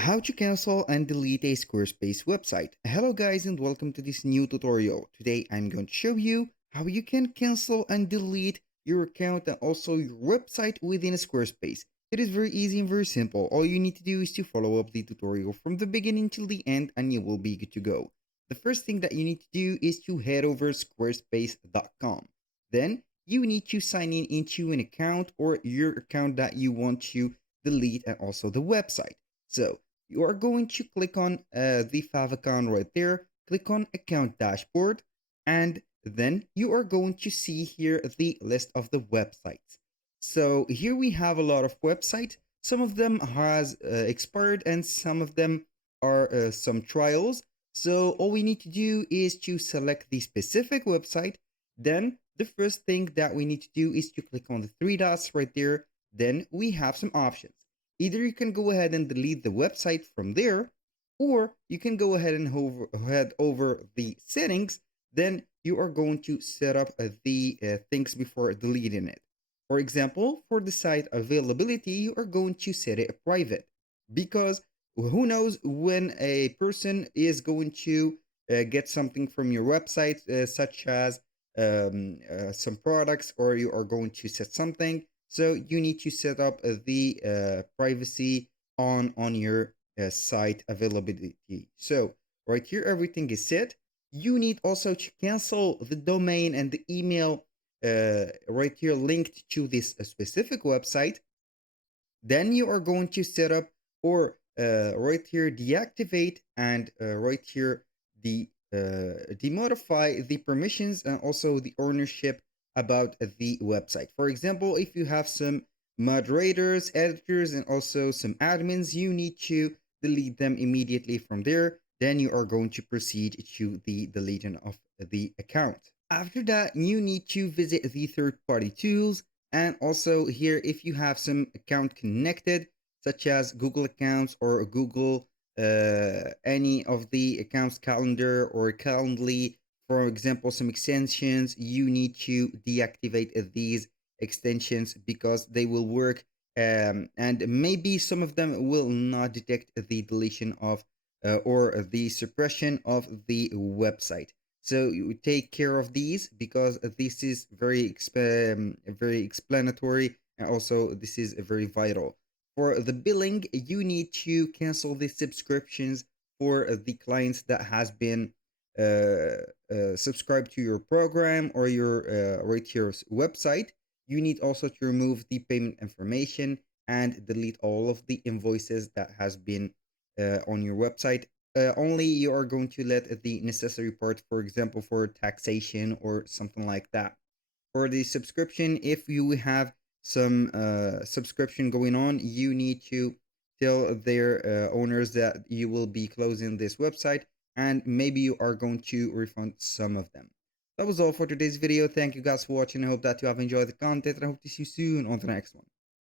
How to cancel and delete a Squarespace website. Hello guys and welcome to this new tutorial. Today I'm going to show you how you can cancel and delete your account and also your website within Squarespace. It is very easy and very simple. All you need to do is to follow up the tutorial from the beginning till the end and you will be good to go. The first thing that you need to do is to head over squarespace.com. Then you need to sign in into an account or your account that you want to delete and also the website. So you are going to click on the favicon right there, click on account dashboard, and then you are going to see here the list of the websites. So here we have a lot of websites. Some of them has expired and some of them are some trials. So all we need to do is to select the specific website. Then the first thing that we need to do is to click on the three dots right there. Then we have some options. Either you can go ahead and delete the website from there, or you can go ahead and head over the settings. Then you are going to set up the things before deleting it. For example, for the site availability, you are going to set it private because who knows when a person is going to get something from your website, such as some products, or you are going to set something. So you need to set up the privacy on your site availability. So right here, everything is set. You need also to cancel the domain and the email right here linked to this specific website. Then you are going to set up or right here deactivate and right here demodify the permissions and also the ownership about the website. For example, if you have some moderators, editors, and also some admins, you need to delete them immediately from there. Then you are going to proceed to the deletion of the account. After that, you need to visit the third-party tools, and also here if you have some account connected, such as Google accounts or Google any of the accounts calendar or Calendly, for example, some extensions, you need to deactivate these extensions because they will work, and maybe some of them will not detect the deletion of or the suppression of the website. So you take care of these because this is very explanatory, and also this is very vital. For the billing, you need to cancel the subscriptions for the clients that has been subscribed to your program or your right here website. You need also to remove the payment information and delete all of the invoices that has been on your website. Only you are going to let the necessary part, for example, for taxation or something like that. For the subscription, if you have some subscription going on, you need to tell their owners that you will be closing this website and maybe you are going to refund some of them. That was all for today's video. Thank you guys for watching. I hope that you have enjoyed the content and I hope to see you soon on the next one.